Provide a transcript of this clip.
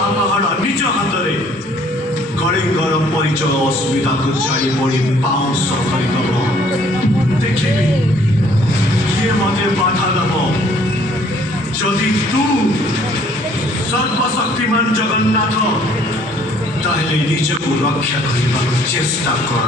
ପାହାଡ଼ ନିଜ ହାତରେ କଳିଙ୍ଗର ପରିଚୟ ଅସ୍ମିତାକୁ ଚାରି ପଡ଼ି ବାଉଁଶ କରିଦେବ। ଦେଖିବି କିଏ ମୋତେ ବାଧା ଦେବ। ଯଦି ତୁ ସର୍ବଶକ୍ତିମାନ ଜଗନ୍ନାଥ ତାହେଲେ ନିଜକୁ ରକ୍ଷା କରିବାକୁ ଚେଷ୍ଟା କର।